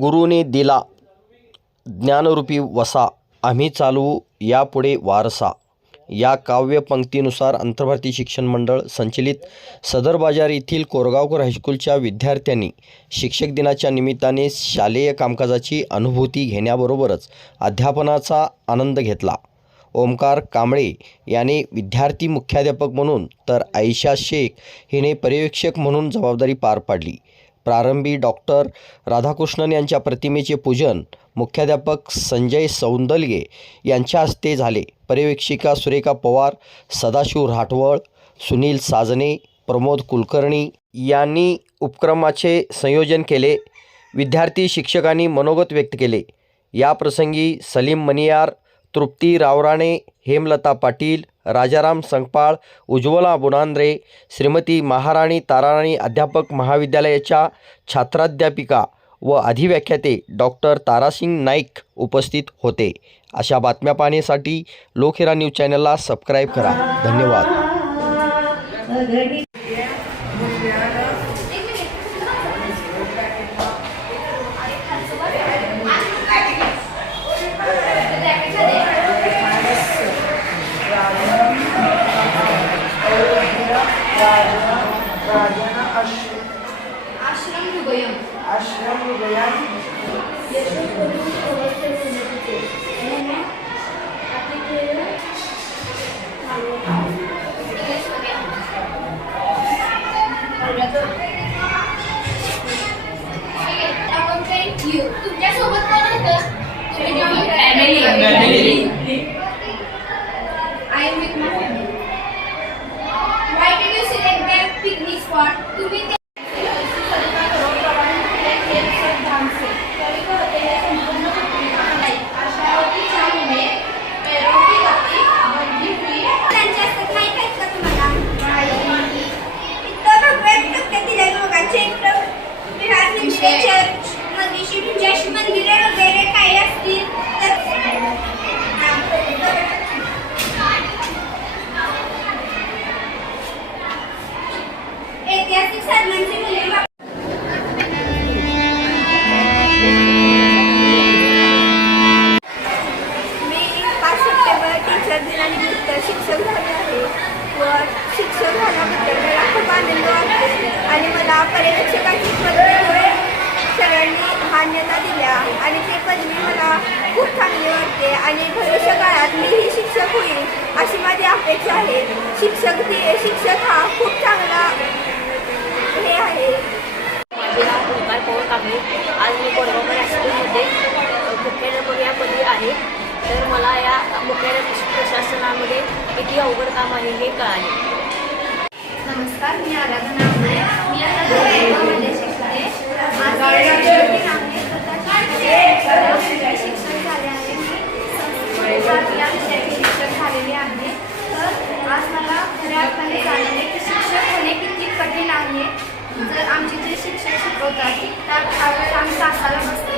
गुरुने दिला. ज्ञानरूपी वसा आम्ही चालवू यापुढे वारसा. या काव्यपंक्तीनुसार आंतरभारतीय शिक्षण मंडळ संचलित सदर बाजार येथील कोरगावकर हायस्कूलच्या विद्यार्थ्यांनी शिक्षक दिनाच्या निमित्ताने शालेय कामकाजाची अनुभूती घेण्याबरोबरच अध्यापनाचा आनंद घेतला. ओमकार कांबळे याने विद्यार्थी मुख्याध्यापक म्हणून तर आयशा शेख हिने पर्यवेक्षक म्हणून जबाबदारी पार पाडली. प्रारंभी डॉक्टर राधाकृष्णन यांच्या प्रतिमेचे पूजन मुख्याध्यापक संजय सौंदलगे यांच्या हस्ते झाले. पर्यवेक्षिका सुरेखा पवार सदाशिव राठवळ सुनील साजने प्रमोद कुलकर्णी यांनी उपक्रमाचे संयोजन केले. विद्यार्थी शिक्षकांनी मनोगत व्यक्त केले. या प्रसंगी सलीम मनियार तृप्ती रावराणे हेमलता पाटील राजाराम संगपाळ उज्ज्वला बुनांद्रे श्रीमती महाराणी ताराराणी अध्यापक महाविद्यालयाच्या छात्राध्यापिका व अधिव्याख्याते डॉक्टर तारासिंग नाईक उपस्थित होते. अशा बातम्या पाहण्यासाठी लोकहिरा न्यूज चॅनलला सबस्क्राईब करा. धन्यवाद. आश्रम हृदयम। आश्रम हृदयात तुमच्यासोबत कोण होतं? Family. I what आणि भविष्य काळात मीही शिक्षक होईल अशी माझी अपेक्षा आहे. शिक्षक शिक्षक हा खूप चांगला आहे माझे नाव ओंकार पवार कांबळे. आज मी कोरगावकर हायस्कूलमध्ये मुख्याध्यापक या पदी आहे. तर मला या मुख्याध्यापक प्रशासनामध्ये किती अवघड काम आहे हे कळाले. नमस्कार मी आराधना मी आता शिक्षण झालेले आहे. तर आज मला खऱ्या अर्थाने जाणवले की शिक्षक होणे किती कठीण आहे जर आमचे जे शिक्षक शिकवतात त्या त्यावेळेस आम्ही तासाला बसतो.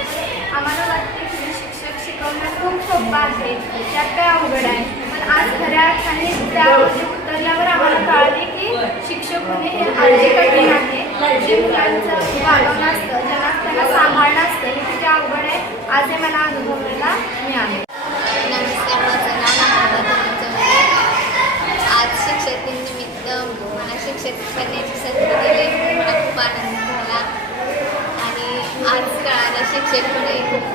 आम्हाला वाटते की शिक्षक शिकवणं खूप सोपं आहे त्यात काय अवघड आहे. पण आज खऱ्या अर्थाने त्यामध्ये उतरल्यावर आम्हाला कळले की शिक्षक होणे हे अति कठीण आहे. जे मुलांचं वाढवणं असतं ज्यांना त्यांना सांभाळणं असतं हे किती अवघड आहे आज हे मला अनुभवायला मिळाले नमस्कार माझं नाव नम्रता चौधरी आज शिक्षक दिन निमित्त मला शिक्षक करण्याची संधी दिली मला खूप आनंद झाला. आणि आज कळालं शिक्षक होणे खूप